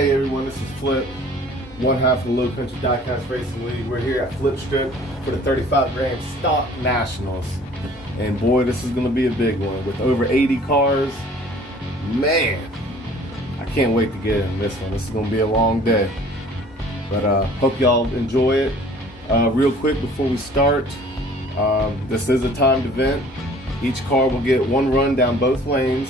Hey everyone, this is Flip, one half of the Low Country Diecast Racing League. We're here at Flip Strip for the 35 grand stock nationals. And boy, this is gonna be a big one with over 80 cars. Man, I can't wait to get in this one. This is gonna be a long day. But hope y'all enjoy it. Real quick before we start, this is a timed event. Each car will get one run down both lanes.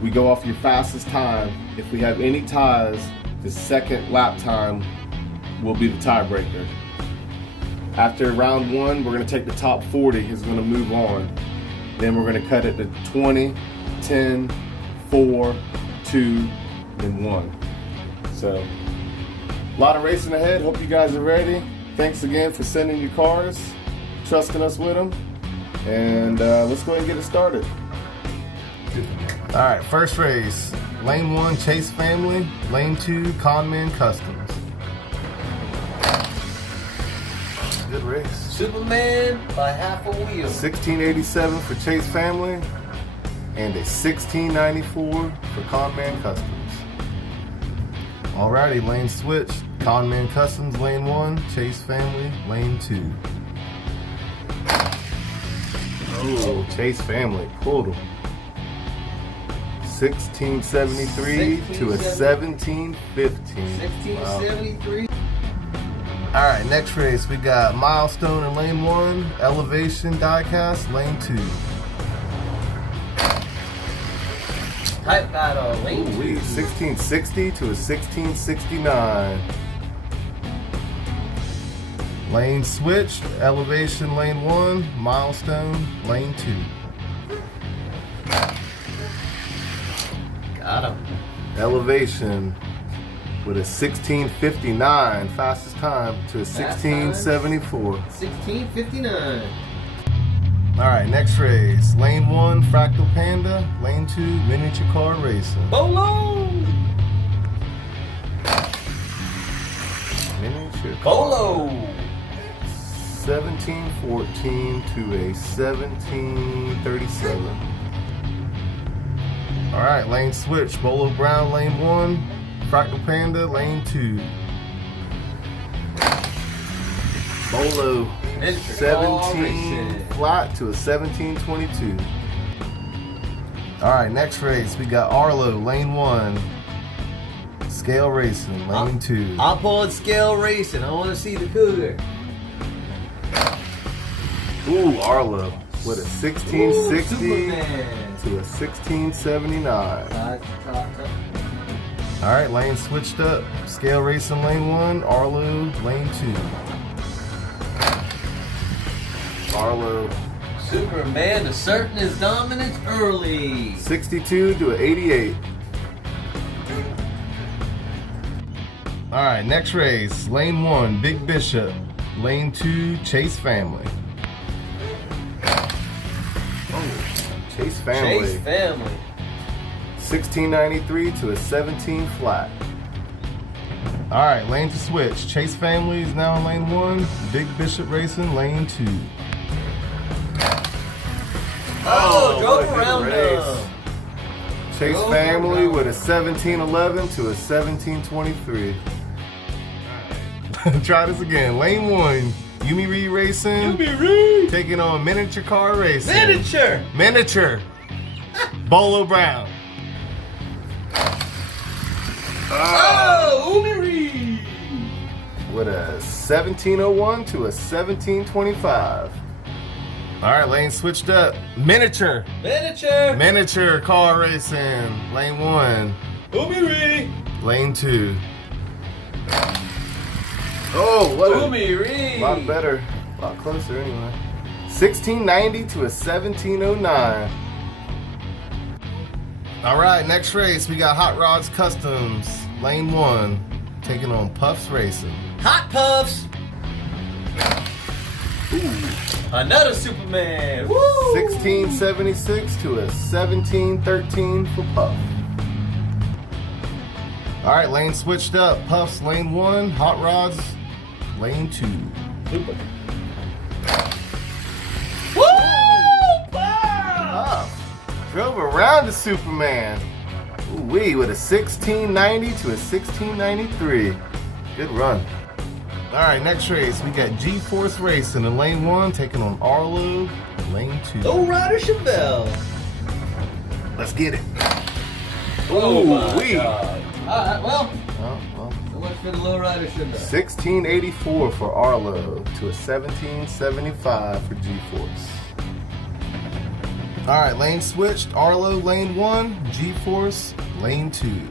We go off your fastest time. If we have any ties, the second lap time will be the tiebreaker. After round one, we're going to take the top 40 is going to move on. Then we're going to cut it to 20, 10, 4, 2, and 1. So, a lot of racing ahead. Hope you guys are ready. Thanks again for sending your cars, trusting us with them. And let's go ahead and get it started. All right, first race, lane 1, Chase Family, lane 2, Conman Customs. Good race. Superman by half a wheel. 1687 for Chase Family and a 1694 for Conman Customs. Alrighty, lane switch, Conman Customs, lane 1, Chase Family, lane 2. Oh, Chase Family pulled him. 1673 to a 1715. 1673. Wow. All right, next race we got Milestone in lane 1, Elevation Diecast lane 2. Type battle lane 2. 1660 to a 1669. Lane switch, Elevation lane 1, Milestone lane 2. Got him. Elevation with a 1659, fastest time to a 1674. 1659. All right, next race. Lane 1, Fractal Panda. Lane 2, Miniature Car Racing. Bolo! Miniature Car. Bolo! 1714 to a 1737. All right, lane switch. Bolo Brown, lane 1. Fractal Panda, lane 2. Bolo, 17 flat to a 1722. All right, next race. We got Arlo, lane 1. Scale Racing, lane 2. I'll pull it Scale Racing. I want to see the cougar. Ooh, Arlo with a 1660 Ooh, to a 1679. All right, lane switched up. Scale Racing lane 1, Arlo lane 2. Arlo. Superman asserting his dominance early. 62 to an 88. All right, next race. Lane 1, Big Bishop. Lane 2, Chase Family. Oh, Chase Family. Chase Family. 1693 to a 17 flat. All right, lane to switch. Chase Family is now in lane 1. Big Bishop Racing, lane 2. Oh, drove around Chase Family with a 1711 to a 1723. Try this again. Lane 1, Yumi Reed Racing. Yumi Reed. Taking on Miniature Car Racing. Miniature. Bolo Brown. Oh, Yumi Reed. With a 1701 to a 1725. All right, lane switched up. Miniature Car Racing. Lane 1. Yumi Reed. Lane 2. Oh, what Yumi Reed. a lot better. A lot closer anyway. 1690 to a 1709. All right, next race, we got Hot Rods Customs, lane 1, taking on Puffs Racing. Hot Puffs. Ooh. Another Superman. Woo. 1676 to a 1713 for Puff. All right, lane switched up. Puffs, lane 1, Hot Rods, lane 2. Super. Drove around the Superman. Ooh-wee, with a 1690 to a 1693. Good run. All right, next race, we got G-Force Racing in lane 1, taking on Arlo in lane 2. Low Rider Chevelle. Let's get it. Oh my Ooh-wee. God. All right, well, Well, so much for the Low Rider Chevelle. 1684 for Arlo to a 1775 for G-Force. All right, lane switched. Arlo lane 1, G-Force lane 2.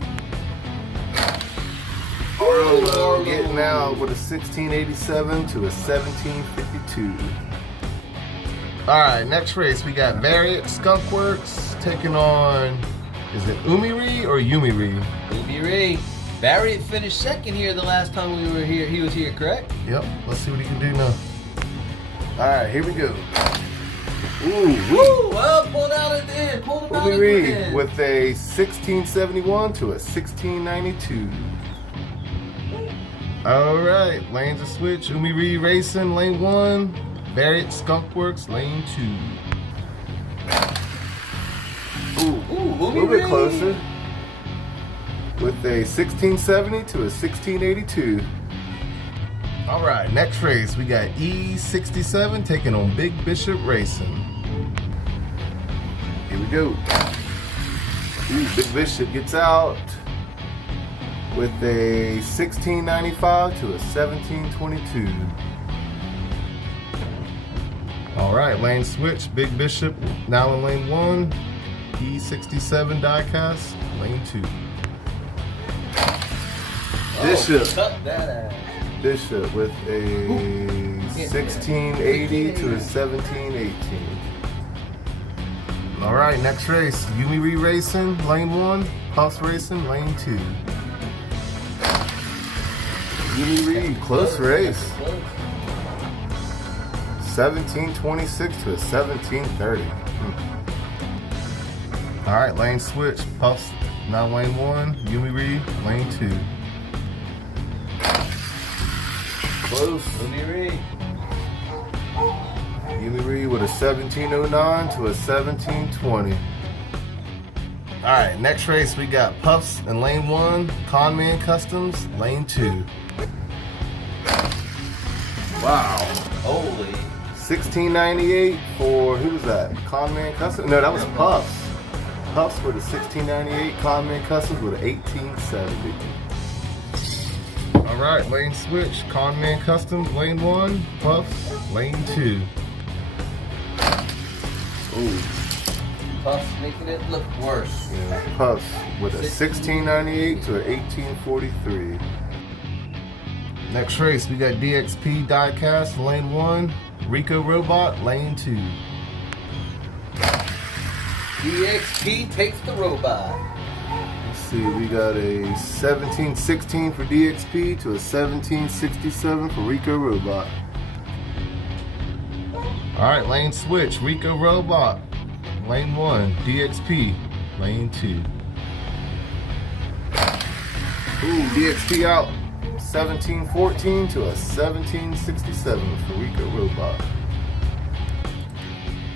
Arlo getting out with a 1687 to a 1752. All right, next race we got Variant Skunkworks taking on, is it Umiri or Yumiri? Uri. Variant finished second here the last time we were here. He was here, correct? Yep, let's see what he can do now. All right, here we go. Ooh, Woo! Well, pulled out at the end. Pulled him out at the Umiri end. with a 1671 to a 1692. All right, lanes are switched. Umiri Racing, lane 1. Variant Skunkworks, lane 2. Ooh, a little bit closer. With a 1670 to a 1682. All right, next race, we got E67 taking on Big Bishop Racing. Here we go. Ooh, Big Bishop gets out with a 1695 to a 1722. All right, lane switch. Big Bishop now in lane 1. E67 diecast, lane 2. Bishop. Cut that ass. Bishop with a 1680 to a 1718. All right, next race. Umiri Racing, lane 1. Puffs Racing, lane 2. Umiri, close race. 1726 to a 1730. All right, lane switch. Puffs now lane 1. Umiri, lane 2. Close. Umiri with a 1709 to a 1720. All right, next race we got Puffs in lane 1, Conman Customs, lane 2. Wow. Holy. 1698 for, who was that? Conman Customs? No, that was Puffs. Puffs with a 1698, Conman Customs with an 1870. All right, lane switch. Conman Customs, lane 1. Puffs, lane 2. Ooh. Puffs making it look worse. Yeah, Puffs with a 1698 to an 1843. Next race, we got DXP diecast, lane 1. Rico Robot, lane 2. DXP takes the robot. Let's see, we got a 1716 for DXP to a 1767 for Rico Robot. All right, lane switch. Rico Robot, lane 1. DXP, lane 2. Ooh, DXP out. 1714 to a 1767 for Rico Robot.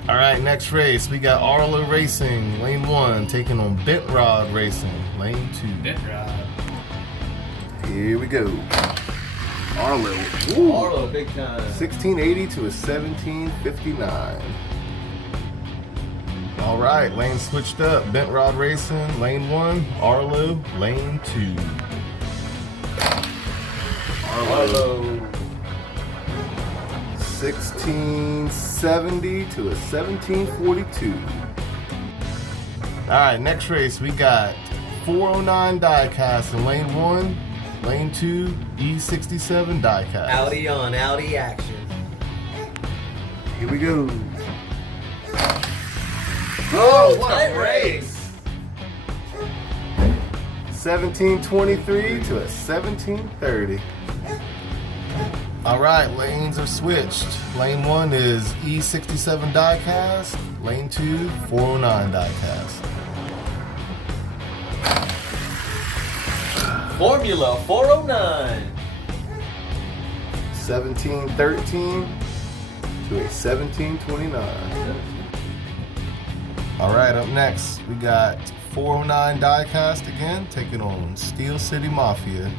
All right, next race, we got Arlo Racing, lane 1, taking on Bent Rod Racing, lane 2. Bent Rod. Here we go. Arlo. Ooh. Arlo, big time. 1680 to a 1759. All right, lane switched up. Bent Rod Racing, lane 1. Arlo, lane 2. Arlo. 1670 to a 1742. All right, next race we got 409 diecast in lane 1, lane 2, E67 diecast. Audi on Audi action. Here we go. Oh, what tight a race! 1723 to a 1730. All right, lanes are switched. Lane 1 is E67 diecast. Lane 2, 409 diecast. Formula 409. 1713 to a 1729. All right, up next, we got 409 diecast again, taking on Steel City Mafia.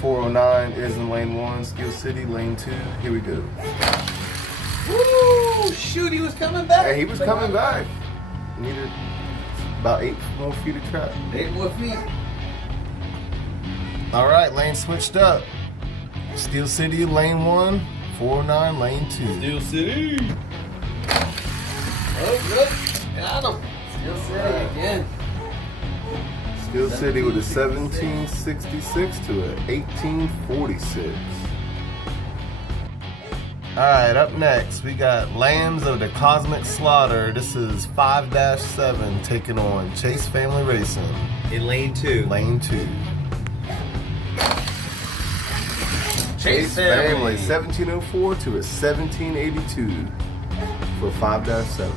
409 is in lane 1, Steel City lane 2. Here we go. Woo! Shoot, he was coming back. Hey, he was coming back. Needed about 8 more feet of track. 8 more feet. All right, lane switched up. Steel City lane 1, 409 lane 2. Steel City. Oh, got him. Steel City again. Steel City with a 1766 to a 1846. Alright, up next we got Lambs of the Cosmic Slaughter. This is 5-7 taking on Chase Family Racing. In lane 2. Lane 2. Chase Family 1704 to a 1782 for 5-7.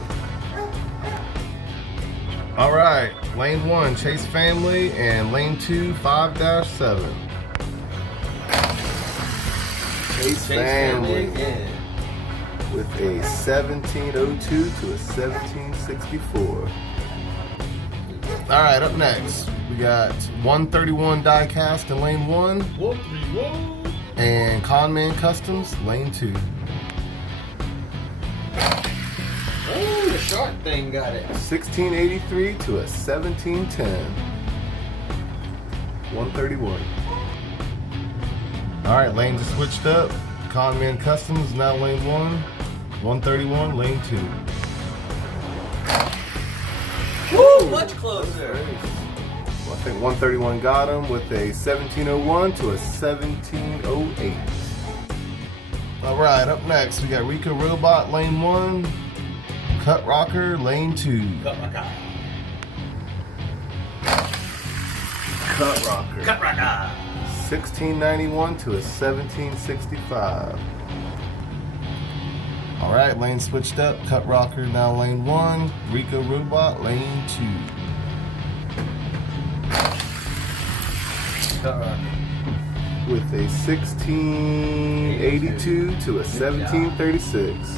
Alright, lane 1 Chase Family and lane 2 5-7. Chase Family again. with a 1702 to a 1764. Alright, up next we got 131 diecast in lane 1 131. and Conman Customs lane 2. Oh, the shark thing got it. 1683 to a 1710. 131. Alright, lanes are switched up. Conman Customs now lane 1. 131, lane 2. Woo, much closer. Well, I think 131 got him with a 1701 to a 1708. Alright, up next we got Rika Robot lane 1. Cut Rocker lane 2. Cut rocker. Cut Rocker. Cut rocker. 1691 to a 1765. Alright, lane switched up. Cut Rocker now lane 1. Rico Robot lane 2. Cut rocker. With a 1682 to a 1736.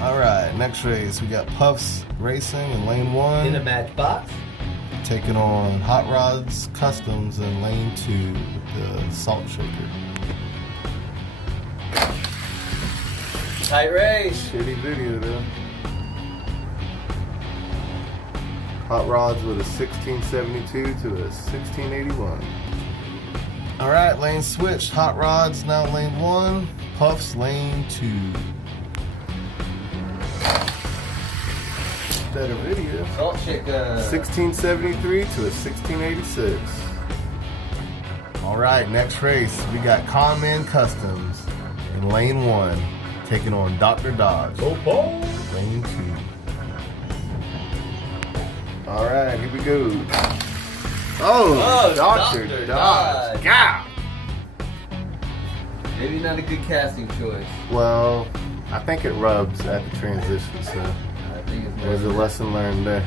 Alright, next race we got Puffs Racing in lane 1. In a matchbox. Taking on Hot Rods Customs in lane 2 with the Salt Shaker. Tight race. Shitty video though. Hot Rods with a 1672 to a 1681. Alright, lane switch. Hot Rods now lane 1. Puffs lane 2. Better video. Salt shaker. 1673 to a 1686. Alright, next race. We got Conman Customs in lane 1. Taking on Dr. Dodge. Oh, Lane 2. Alright, here we go. Oh, Dr. Dodge. God! Maybe not a good casting choice. Well, I think it rubs at the transition, so I think it's there's a lesson learned there.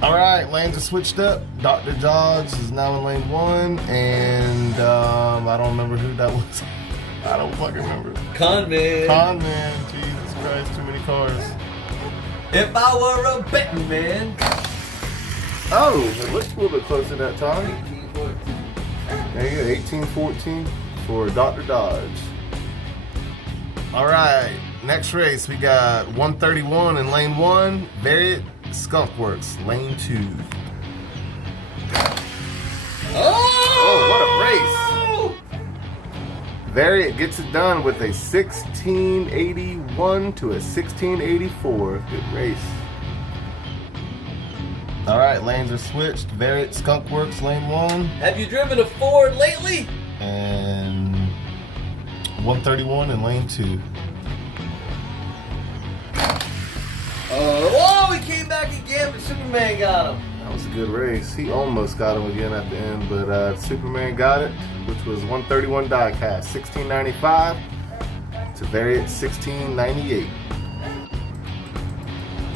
Alright, lanes are switched up. Dr. Dodge is now in lane 1, and I don't remember who that was. I don't fucking remember. Conman. Conman, Jesus Christ, too many cars. If I were a betting man. Oh, it looks a little bit closer that time. 1814. There you go, 1814 for Dr. Dodge. Alright, next race we got 131 in lane 1, Variant Skunk Works, lane 2. Oh, what a race! Variant gets it done with a 1681 to a 1684. Good race. Alright, lanes are switched. Variant Skunk Works, lane 1. Have you driven a Ford lately? And 131 in lane 2. Oh, he came back again, but Superman got him. That was a good race. He almost got him again at the end, but Superman got it, which was 131 diecast, 1695 to Variant 1698.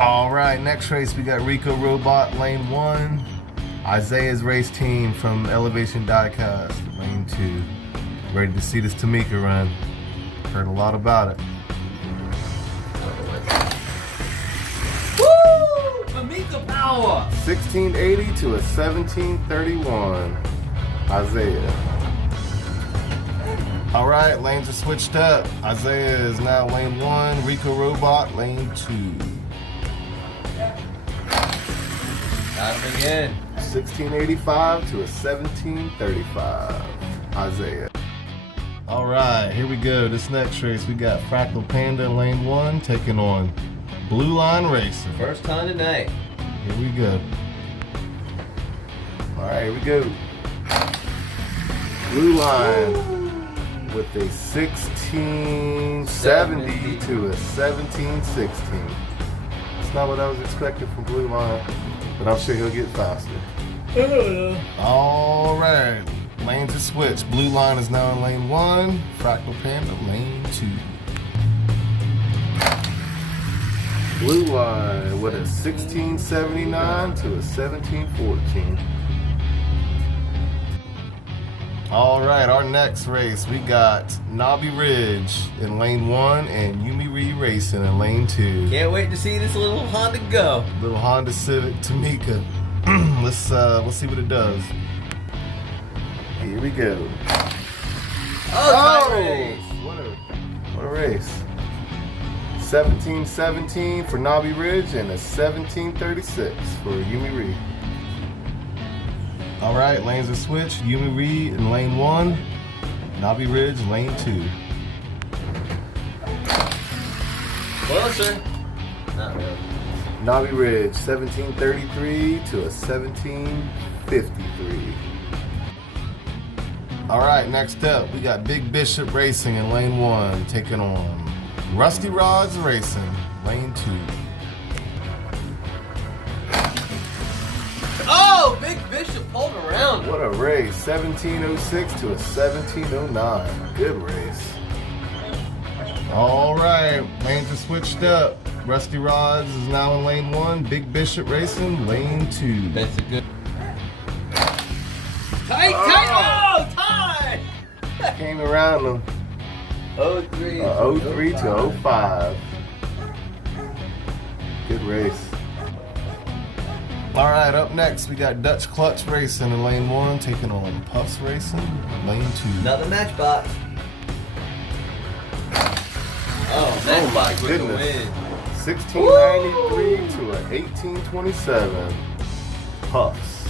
Alright, next race we got Rico Robot, lane 1. Isaiah's race team from Elevation Diecast, lane 2. Ready to see this Tamika run. Heard a lot about it. Woo! Famika power! 1680 to a 1731. Isaiah. All right, lanes are switched up. Isaiah is now lane 1. Rico Robot, lane 2. Got him again. 1685 to a 1735. Isaiah. All right, here we go. This next race, we got Fractal Panda in lane 1 taking on Blue Line Racing. First time tonight. Here we go. All right, here we go. Blue Line with a 1670 to a 1716. It's not what I was expecting from Blue Line, but I'm sure he'll get faster. All right, lanes are switched. Blue Line is now in lane 1. Fractal Panda, lane 2. Blue Line with a 1679 to a 1714. All right, our next race, we got Knobby Ridge in lane 1 and Yumi Re Racing in lane 2. Can't wait to see this little Honda go. Little Honda Civic Tamika. Let's see what it does. Here we go. Oh, race. What a race. 1717 for Knobby Ridge and a 1736 for Yumi Re. All right, lanes are switched. Yumi Re in lane 1, Knobby Ridge lane 2. Closer. Not really. Knobby Ridge 1733 to a 1753. All right, next up we got Big Bishop Racing in lane 1 taking on Rusty Rods Racing lane 2. Oh, Big Bishop pulled around. What a race. 1706 to a 1709. Good race. All right, lanes are switched up. Rusty Rods is now in lane 1. Big Bishop Racing, lane 2. That's a good. Tight. Oh, tight. Came around them. 03 03 to 05. Good race. All right, up next, we got Dutch Clutch Racing in lane 1, taking on Puffs Racing, lane 2. Another Matchbox. Oh, Matchbox with the goodness. win. 1693 to a 1827. Puffs.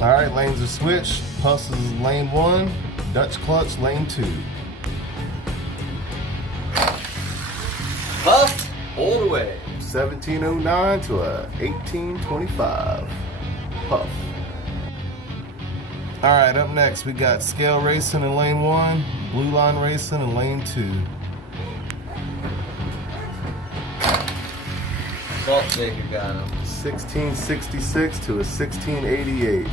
All right, lanes are switched. Puffs is lane 1, Dutch Clutch lane 2. Puff all the way. 1709 to a 1825. Puff. All right, up next we got Scale Racing in lane 1, Blue Line Racing in lane 2. Salt Shaker got him. 1666 to a 1688.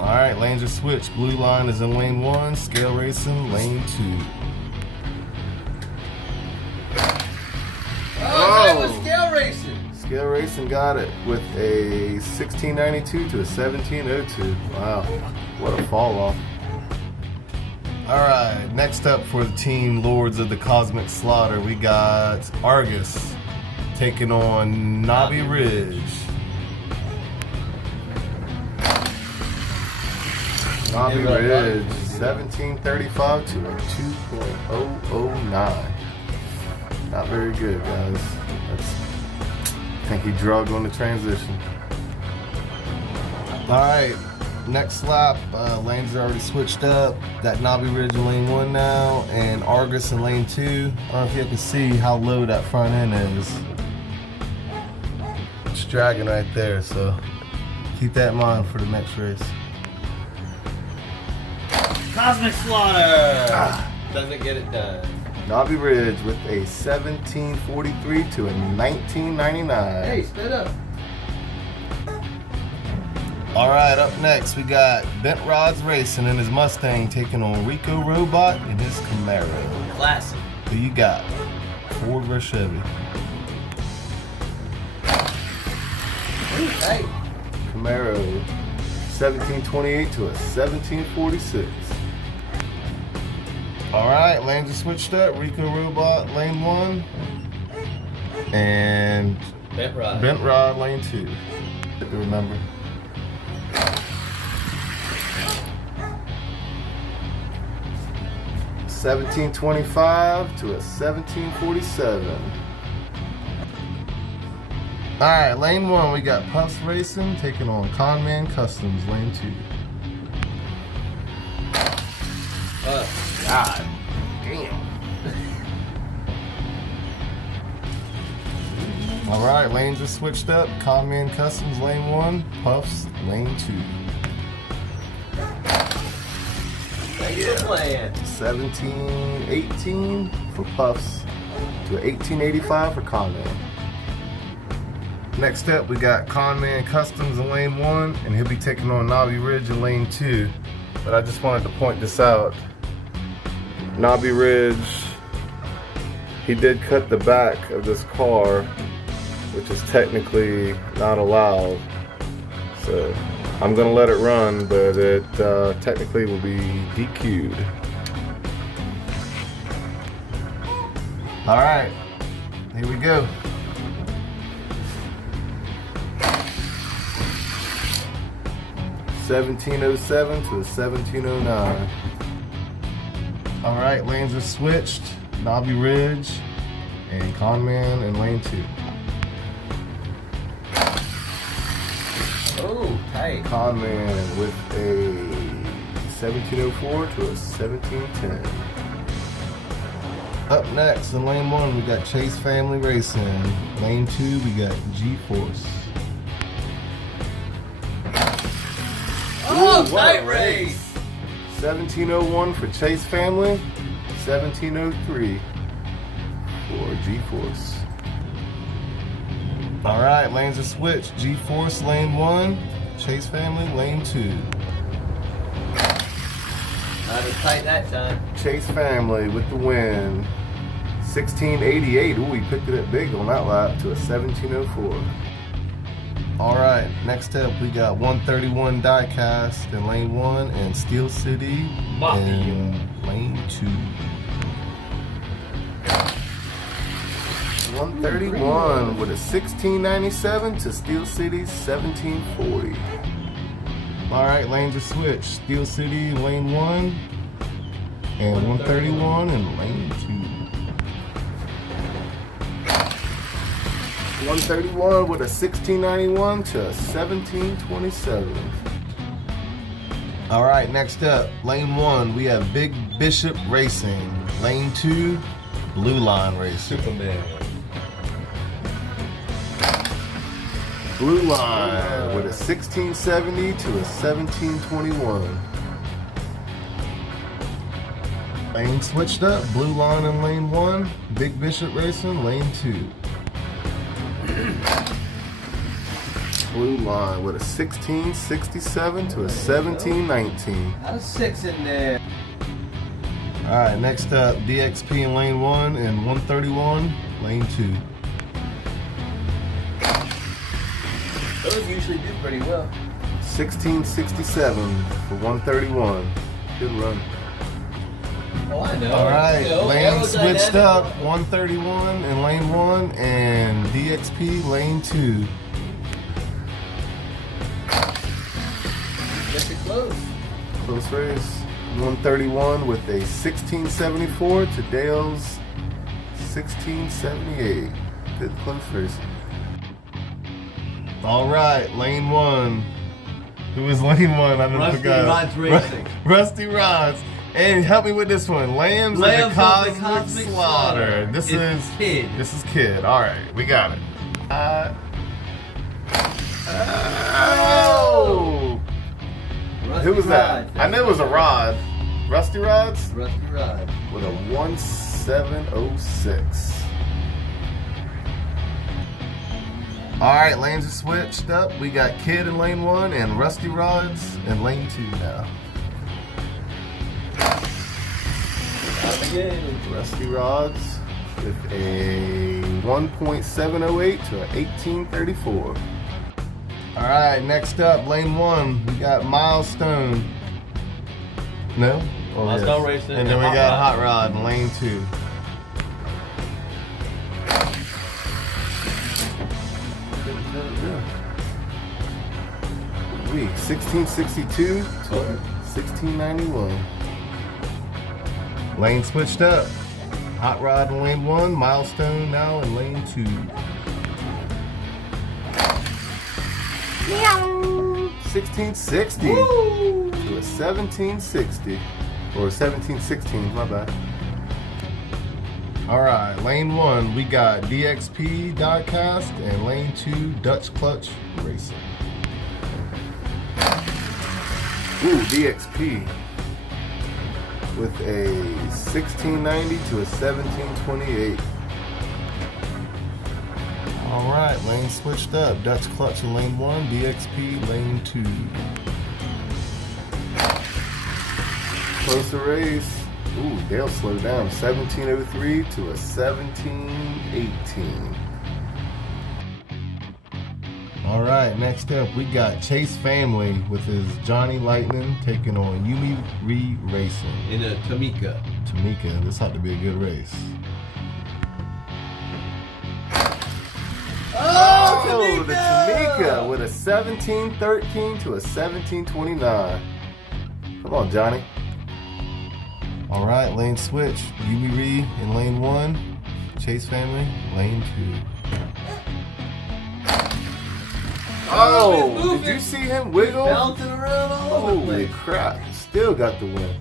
All right, lanes are switched. Blue Line is in lane 1, Scale Racing lane 2. Oh, that was Scale Racing. Scale Racing got it with a 1692 to a 1702. Wow, what a fall off. All right, next up for the team Lords of the Cosmic Slaughter, we got Argus taking on Knobby Ridge. Knobby Ridge, 1735 to a 2.009. Not very good, guys. I think he drugged on the transition. All right, next lap, lanes are already switched up. Got Knobby Ridge in lane 1 now, and Argus in lane 2. I don't know if you can see how low that front end is. It's dragging right there, so keep that in mind for the next race. Cosmic Slaughter. Doesn't get it done. Knobby Ridge with a 1743 to a 1999. Hey, spit up. All right, up next we got Bent Rods Racing in his Mustang taking on Rico Robot in his Camaro. Classic. Who you got? Ford versus Chevy. Hey. Camaro, 1728 to a 1746. All right, lanes are switched up. Rico Robot, lane 1. And Bent Rod, lane 2. Good to remember. $17.25 to a $17.47. All right, lane 1, we got Puffs Racing taking on Conman Customs, lane 2. God damn. All right, lanes are switched up. Conman Customs, lane 1. Puffs, lane 2. Thanks for playing. 1718 for Puffs to 1885 for Conman. Next up, we got Conman Customs in lane 1, and he'll be taking on Knobby Ridge in lane 2. But I just wanted to point this out. Knobby Ridge, he did cut the back of this car, which is technically not allowed. So I'm gonna let it run, but it technically will be DQ'd. All right, here we go. $17.07 to a $17.09. All right, lanes are switched. Knobby Ridge and Conman in lane 2. Oh, tight. Conman with a 1704 to a 1710. Up next in lane 1, we got Chase Family Racing. Lane 2, we got G-Force. Oh, tight race. 1701 for Chase Family, 1703 for G-Force. All right, lanes are switched. G-Force lane 1, Chase Family lane 2. Not as tight that time. Chase Family with the win. 1688. Ooh, he picked it up big on that lap to a 1704. All right, next up we got 131 Diecast in lane 1 and Steel City in lane 2. 131 with a 1697 to Steel City's 1740. All right, lanes are switched. Steel City lane 1 and 131 in lane 2. 131 with a 1691 to a 1727. All right, next up, lane 1, we have Big Bishop Racing. Lane 2, Blue Line Racing. Superman. Blue Line with a 1670 to a 1721. Lane switched up. Blue Line in lane 1. Big Bishop Racing, lane 2. Blue Line with a 1667 to a 1719. How's 6 in there? All right, next up, DXP in lane 1 and 131, lane 2. Those usually do pretty well. 1667 for 131. Good run. Oh, I know. All right, You know, lane switched aerodynamic. up. 131 in lane 1 and DXP lane 2. Guess it close. Close race. 131 with a 1674 to Dale's 1678. Good close race. All right, lane 1. Who is lane 1? I didn't forget. Rods Racing. Rusty Rods. And help me with this one. Lambs of the Cosmic Slaughter. This is Kid. This is Kid. All right, we got it. Oh! Rusty Who was that? Rods. I knew it was a Rod. Rusty Rods Rusty Rod. with a 1706. All right, lanes are switched up. We got Kid in lane 1 and Rusty Rods in lane 2 now. Rusty Rods with a 1.708 to an 1834. All right, next up, lane 1, we got Milestone. No? Oh, Milestone Racing. And then we got Hot Rod in lane 2. We 1662 to 1691. Lane switched up. Hot Rod in lane 1, Milestone now in lane 2. 1660 to a 1760. Or 1716, my bad. Alright, lane 1, we got DXP Diecast, and lane 2, Dutch Clutch Racing. Ooh, DXP with a 1690 to a 1728. Alright, lane switched up. Dutch Clutch in lane 1, DXP lane 2. Closer race. Ooh, they'll slow down. 1703 to a 1718. Alright, next up we got Chase Family with his Johnny Lightning taking on Yumi Re Racing. In a Tamika. Tamika, this ought to be a good race. Oh, the Tamika with a 1713 to a 1729. Come on, Johnny. Alright, lane switch. Yumi Re in lane 1. Chase Family, lane 2. Oh, did you see him wiggle? Bouncing around all over the Holy place. crap, still got the win.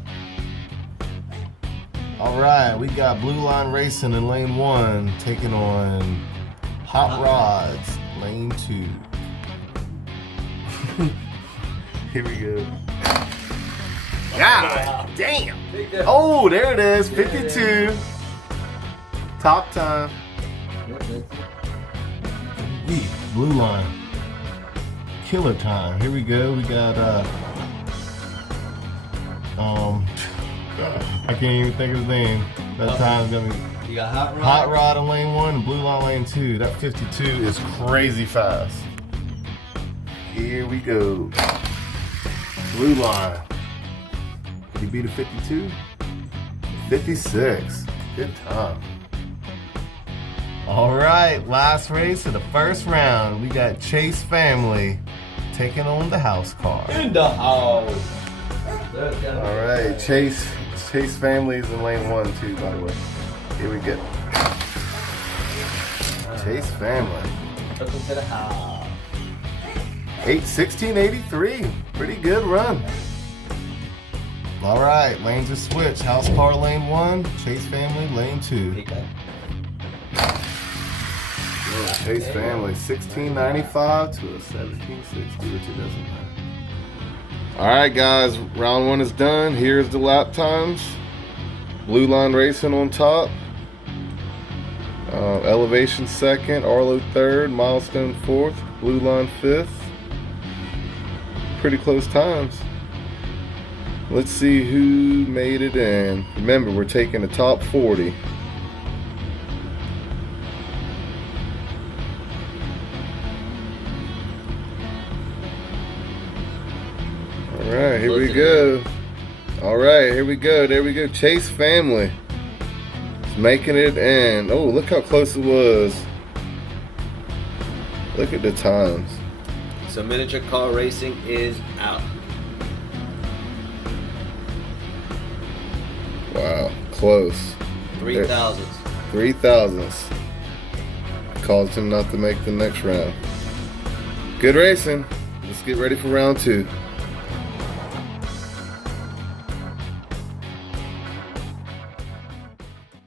Alright, we got Blue Line Racing in lane 1 taking on Hot Rods, lane 2. Here we go. God damn! Oh, there it is, 52. Top time. Blue Line. Killer time. Here we go. We got I can't even think of his name. That time's gonna be You got Hot Rod. Hot Rod in lane 1 and Blue Line lane 2. That 52 is crazy fast. Here we go. Blue Line. Did he beat a 52? 56. Good time. All right, last race of the first round. We got Chase Family taking on the house car. In the house. All right, Chase Family's in lane 1 too, by the way. Here we go. Chase Family. Welcome to the house. 1683. Pretty good run. All right, lanes are switched. House car lane 1, Chase Family lane 2. Chase Family 1695 to a 1760, which it doesn't matter. All right, guys, round 1 is done. Here's the lap times. Blue Line Racing on top. Elevation 2nd, Arlo 3rd, Milestone 4th, Blue Line 5th. Pretty close times. Let's see who made it in. Remember, we're taking the top 40. All right, here we go. All right, here we go. There we go. Chase Family is making it in. Oh, look how close it was. Look at the times. So miniature car racing is out. Wow, close. 3,000s. 3,000s. Caused him not to make the next round. Good racing. Let's get ready for round 2.